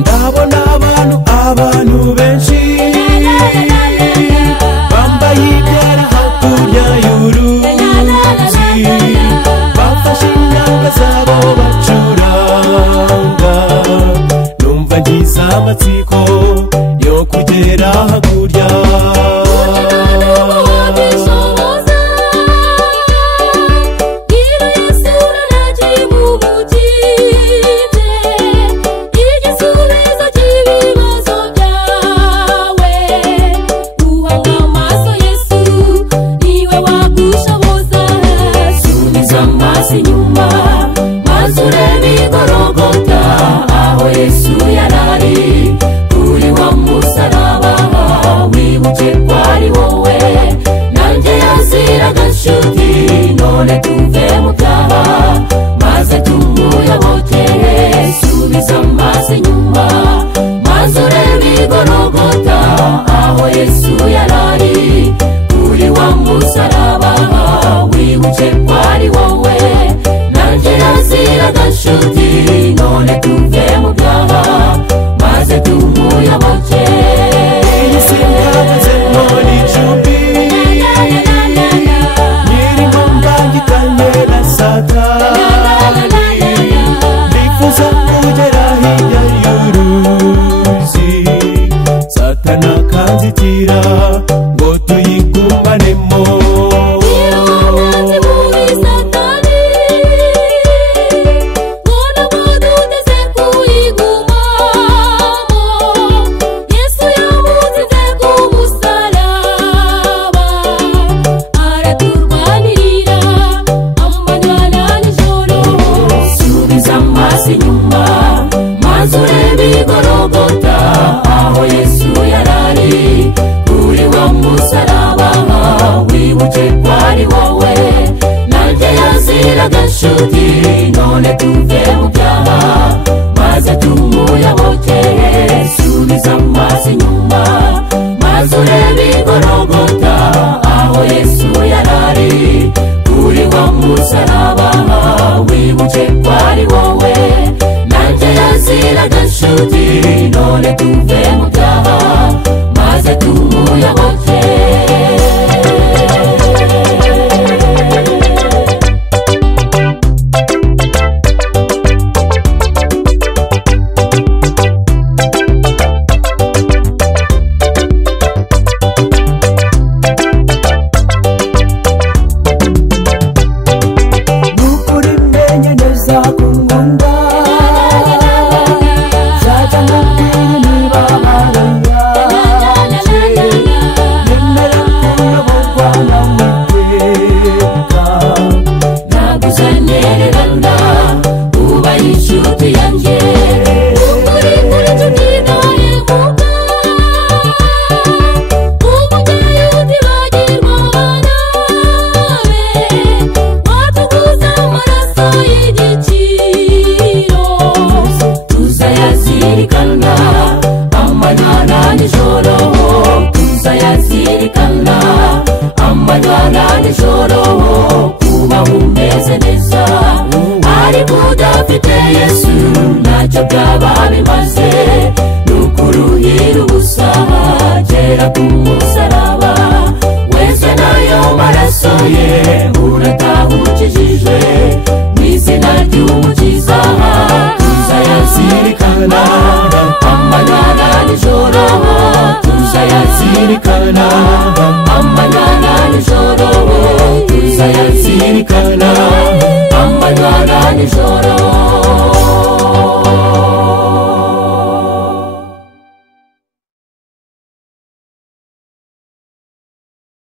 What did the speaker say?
ndabona abantu benshi bambaye ibyara hakurya y'uruzi bafashe inanga zabo bacuranga numva ngize amatsiko yo kugera hakurya Yesu yarari kuri wa musaraba wibuke kwari wowe nanjye yaziraga nshuti none tuve mu byaha maze tumuyoboke subiza amaso inyuma maze urebe igorogota aho Yesu yarari kuri wa musaraba wibuke kwari wowe nanjye yaziraga nshuti none tuve mu byaha maze tumuyoboke iyi si mpagaze muri icumbi nyirimo mbangikanye na Satani ndifuza kugera hirya y'uruzi Satani akanzitira ngo tuyigumanemo aho Yesu yarari kuri wa musaraba wibuke kwari wowe nanjye yaziraga nshuti none tuve mu byaha maze tumuyoboke subiza amaso inyuma maze urebe igorogota aho Yesu yarari kuri wa musaraba wibuke kwari wowe nanjye yaziraga nshuti none tuve mu byaha maze tumuyoboke nukuri menye neza kunkunda zaza mubwire niba baranganje nemera kuyoborwa n'Uwiteka naguzanyererana uba inshuti yanjye ukuri kuri tukinaye muga umujyayuti bagirwa banabe watuguza amaraso y'igiciro tuzayazirikana amanyana nijoro tuzayazirikana amanyana nijoro kuba umeze neza ariko udafite Yesu ntacyo byaba bimaze nukuruhira ubusa gera ku musaraba wese nayo maraso ye uratahukijijwe mu izina ry'umukiza tuzayazirikana amanyana nijoro tuzayazirikana amanyana nijoro tuzayazirikana amanyana nijoro